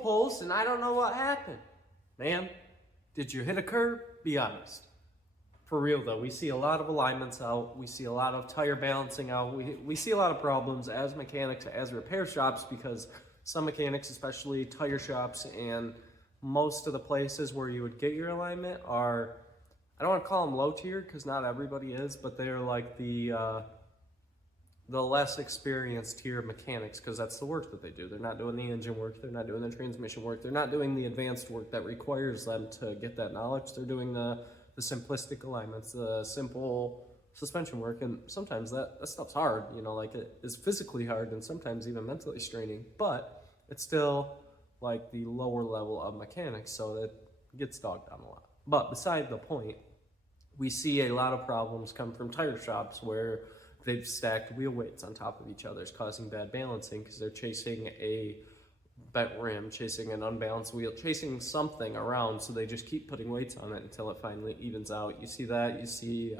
goalpost and I don't know what happened. Man, did you hit a curb? Be honest. For real though, we see a lot of alignments out, we see a lot of tire balancing out, we see a lot of problems as mechanics, as repair shops, because some mechanics, especially tire shops and most of the places where you would get your alignment are, I don't want to call them low tier because not everybody is, but they're like the less experienced tier mechanics, because that's the work that they do. They're not doing the engine work, they're not doing the transmission work, they're not doing the advanced work that requires them to get that knowledge. They're doing the simplistic alignments, the simple suspension work, and sometimes that stuff's hard, you know, like it is physically hard and sometimes even mentally straining, but it's still like the lower level of mechanics, so it gets dogged on a lot. But beside the point, we see a lot of problems come from tire shops where they've stacked wheel weights on top of each other, it's causing bad balancing because they're chasing a bent rim, chasing an unbalanced wheel, chasing something around, so they just keep putting weights on it until it finally evens out. You see that, you see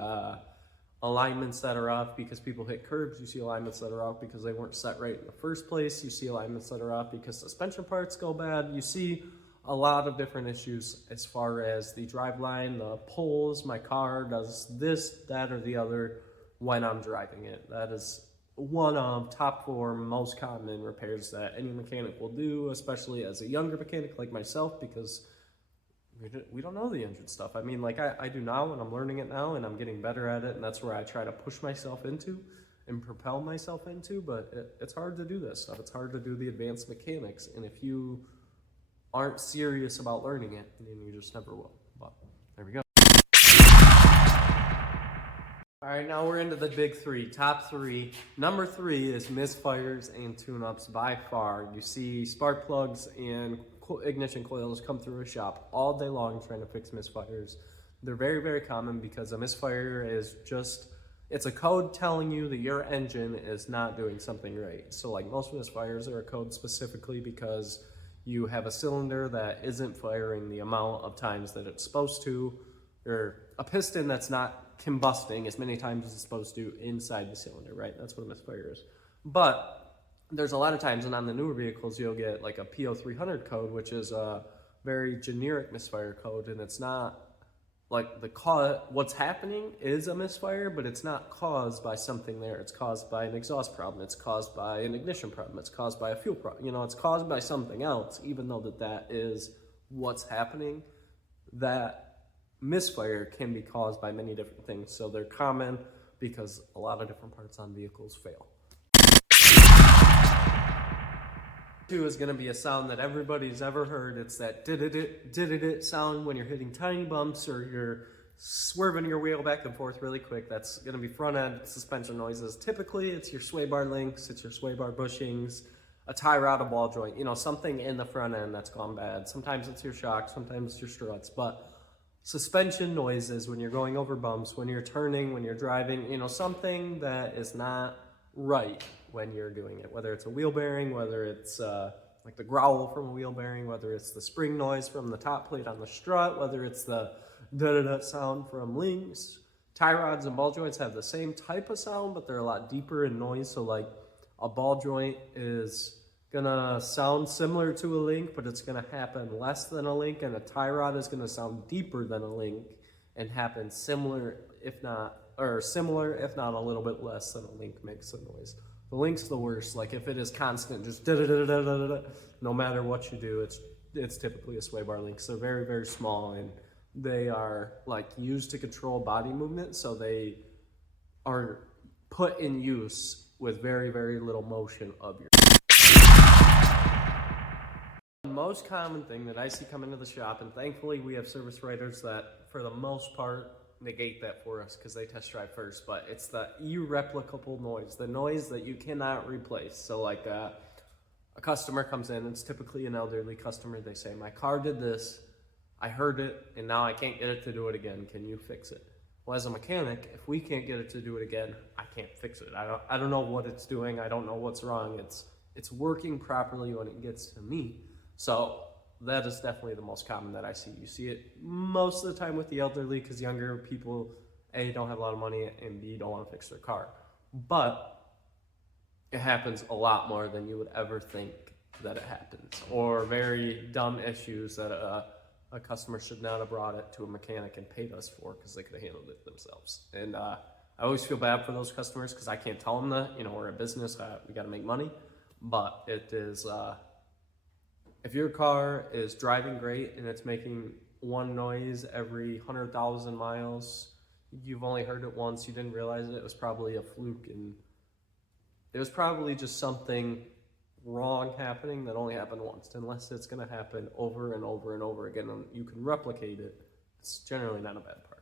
alignments that are off because people hit curbs, you see alignments that are off because they weren't set right in the first place, you see alignments that are off because suspension parts go bad, you see a lot of different issues as far as the driveline, the poles, my car does this, that, or the other when I'm driving it. That is one of top 4 most common repairs that any mechanic will do, especially as a younger mechanic like myself, because we don't know the engine stuff. I mean, like I do now, and I'm learning it now, and I'm getting better at it, and that's where I try to push myself into and propel myself into, but it's hard to do this stuff. It's hard to do the advanced mechanics, and if you aren't serious about learning it, then you just never will. But there we go. All right, now we're into the big 3, top 3. Number 3 is misfires and tune-ups by far. You see spark plugs and ignition coils come through a shop all day long trying to fix misfires. They're very, very common because a misfire is just, it's a code telling you that your engine is not doing something right. So like most misfires are a code specifically because you have a cylinder that isn't firing the amount of times that it's supposed to, or a piston that's not combusting as many times as it's supposed to inside the cylinder, right? That's what a misfire is. But there's a lot of times, and on the newer vehicles, you'll get like a PO300 code, which is a very generic misfire code, and it's not like what's happening is a misfire, but it's not caused by something there. It's caused by an exhaust problem. It's caused by an ignition problem. It's caused by a fuel problem. You know, it's caused by something else, even though that is what's happening. That misfire can be caused by many different things, so they're common because a lot of different parts on vehicles fail. 2 is going to be a sound that everybody's ever heard. It's that did-it sound when you're hitting tiny bumps or you're swerving your wheel back and forth really quick. That's going to be front end suspension noises. Typically it's your sway bar links, it's your sway bar bushings, a tie rod, a ball joint, you know, something in the front end that's gone bad. Sometimes it's your shocks, sometimes it's your struts, but suspension noises when you're going over bumps, when you're turning, when you're driving, you know, something that is not right when you're doing it, whether it's a wheel bearing, whether it's like the growl from a wheel bearing, whether it's the spring noise from the top plate on the strut, whether it's the da-da-da sound from links. Tie rods and ball joints have the same type of sound, but they're a lot deeper in noise. So like a ball joint is gonna sound similar to a link, but it's gonna happen less than a link, and a tie rod is gonna sound deeper than a link and happen similar if not a little bit less than a link makes the noise. The link's the worst. Like if it is constant, just da-da-da-da-da-da-da, no matter what you do, it's typically a sway bar link. So they're very, very small, and they are like used to control body movement, so they are put in use with very, very little motion of your. The most common thing that I see come into the shop, and thankfully we have service writers that for the most part negate that for us because they test drive first, but it's the irreplicable noise, the noise that you cannot replace. So like a customer comes in, it's typically an elderly customer, they say, my car did this, I heard it, and now I can't get it to do it again, can you fix it? Well, as a mechanic, if we can't get it to do it again, I can't fix it. I don't know what it's doing, I don't know what's wrong, it's working properly when it gets to me. So that is definitely the most common that I see. You see it most of the time with the elderly because younger people, A, don't have a lot of money, and B, don't want to fix their car. But it happens a lot more than you would ever think that it happens, or very dumb issues that a customer should not have brought it to a mechanic and paid us for because they could have handled it themselves. And I always feel bad for those customers because I can't tell them that, we're a business, we got to make money. But it is, if your car is driving great and it's making one noise every 100,000 miles, you've only heard it once, you didn't realize it was probably a fluke, and it was probably just something wrong happening that only happened once. Unless it's going to happen over and over and over again and you can replicate it, it's generally not a bad part.